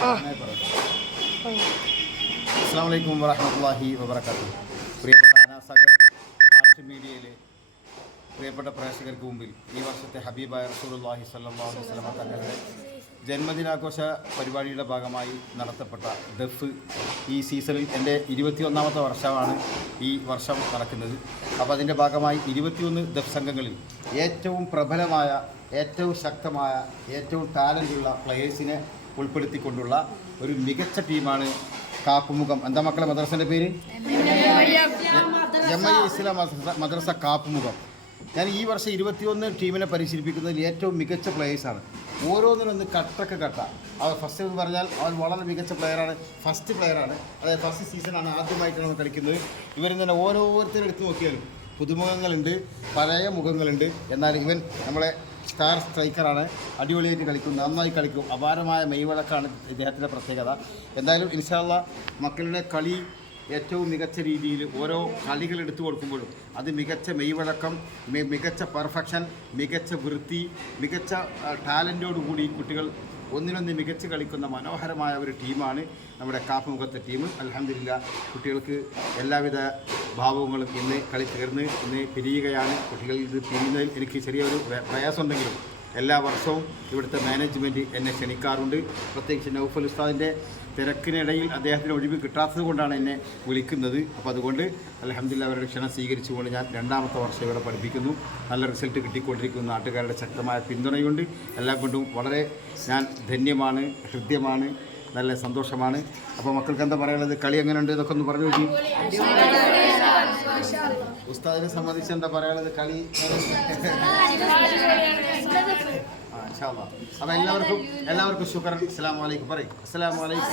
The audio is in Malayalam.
അസ്സലാമു അലൈക്കും വറഹ്മത്തുള്ളാഹി വബറകാതുഹു. പ്രിയപ്പെട്ട അനാസാഗർ ആർട്ട് മീഡിയയിലെ പ്രിയപ്പെട്ട പ്രേക്ഷകർക്ക് മുമ്പിൽ ഈ വർഷത്തെ ഹബീബായ റസൂലുള്ളാഹി സ്വല്ലല്ലാഹു അലൈഹി വസല്ലം തങ്ങളുടെ ജന്മദിനാഘോഷ പരിപാടിയുടെ ഭാഗമായി നടത്തപ്പെട്ട ദഫ് ഈ സീസണിൽ എൻ്റെ 21ാമത്തെ വർഷമാണ് ഈ വർഷം നടക്കുന്നത്. അപ്പോൾ അതിൻ്റെ ഭാഗമായി 21 ദഫ് സംഘങ്ങളിൽ ഏറ്റവും പ്രബലമായ, ഏറ്റവും ശക്തമായ, ഏറ്റവും ടാലൻ്റുള്ള പ്ലെയേഴ്സിനെ ഉൾപ്പെടുത്തിക്കൊണ്ടുള്ള ഒരു മികച്ച ടീമാണ് കാപ്പുമുഖം. എന്താ മക്കളെ മദ്രസൻ്റെ പേര്? ജമഇ ഇസ്ലാം മദ്രസ കാപ്പുമുഖം. ഞാൻ ഈ വർഷം 21 ടീമിനെ പരിശീലിപ്പിക്കുന്നതിൽ ഏറ്റവും മികച്ച പ്ലെയേഴ്സാണ്. ഓരോന്നിനൊന്ന് കട്ടൊക്കെ കട്ട. അവർ ഫസ്റ്റ് എന്ന് പറഞ്ഞാൽ അവൻ വളരെ മികച്ച പ്ലെയറാണ്, ഫസ്റ്റ് പ്ലെയറാണ്. അതായത് ഫസ്റ്റ് സീസണാണ്, ആദ്യമായിട്ടാണ് കളിക്കുന്നത്. ഇവരിൽ തന്നെ ഓരോരുത്തരും എടുത്ത് നോക്കിയാലും പുതുമുഖങ്ങളുണ്ട്, പഴയ മുഖങ്ങളുണ്ട്. എന്നാൽ ഇവൻ നമ്മളെ സ്റ്റാർ സ്ട്രൈക്കറാണ്, അടിപൊളിയായിട്ട് കളിക്കും, നന്നായി കളിക്കും, അപാരമായ മെയ്വഴക്കാണ് ഇദ്ദേഹത്തിൻ്റെ പ്രത്യേകത. എന്തായാലും ഇൻഷാ അല്ലാഹ് മക്കളുടെ കളി ഏറ്റവും മികച്ച രീതിയിൽ ഓരോ കളികൾ എടുത്തു കൊടുക്കുമ്പോഴും അത് മികച്ച മെയ്വഴക്കം, മികച്ച പെർഫെക്ഷൻ, മികച്ച വൃത്തി, മികച്ച ടാലൻറ്റോടുകൂടി കുട്ടികൾ ഒന്നിനൊന്ന് മികച്ച് കളിക്കുന്ന മനോഹരമായ ഒരു ടീമാണ് നമ്മുടെ കാപ്പുമുഖത്തെ ടീം. അൽഹംദുലില്ലാഹ് കുട്ടികൾക്ക് എല്ലാവിധ ഭാവങ്ങളും ഇന്ന് കളി തീർന്ന് ഇന്ന് പിരിയുകയാണ്. കുട്ടികൾ ഇത് പിരിയുന്നതിൽ എനിക്ക് ചെറിയൊരു പ്രയാസമുണ്ടെങ്കിലും എല്ലാ വർഷവും ഇവിടുത്തെ മാനേജ്മെൻറ്റ് എന്നെ ക്ഷണിക്കാറുണ്ട്. പ്രത്യേകിച്ച് നൗഫൽ ഉസ്താദിൻ്റെ തിരക്കിനിടയിൽ അദ്ദേഹത്തിന് ഒഴിവ് കിട്ടാത്തത് കൊണ്ടാണ് എന്നെ വിളിക്കുന്നത്. അപ്പോൾ അതുകൊണ്ട് അൽഹംദുലില്ലാഹ് അവരുടെ ക്ഷണം സ്വീകരിച്ചുകൊണ്ട് ഞാൻ 2ാമത്തെ വർഷം ഇവിടെ പഠിപ്പിക്കുന്നു. നല്ല റിസൾട്ട് കിട്ടിക്കൊണ്ടിരിക്കുന്നു. നാട്ടുകാരുടെ ശക്തമായ പിന്തുണയുണ്ട്. എല്ലാം കൊണ്ടും വളരെ ഞാൻ ധന്യമാണ്, ഹൃദ്യമാണ്, നല്ല സന്തോഷമാണ്. അപ്പോൾ മക്കൾക്ക് എന്താ പറയാനുള്ളത്? കളി എങ്ങനെയുണ്ട് എന്നൊക്കെ ഒന്ന് പറഞ്ഞു നോക്കി. ഉസ്താദിനെ സംബന്ധിച്ച് എന്താ പറയാനുള്ളത്? കളി അപ്പോൾ എല്ലാവർക്കും ശുക്രൻ. അസ്സലാമു അലൈക്കും പറയും. അസ്സലാമു അലൈക്കും.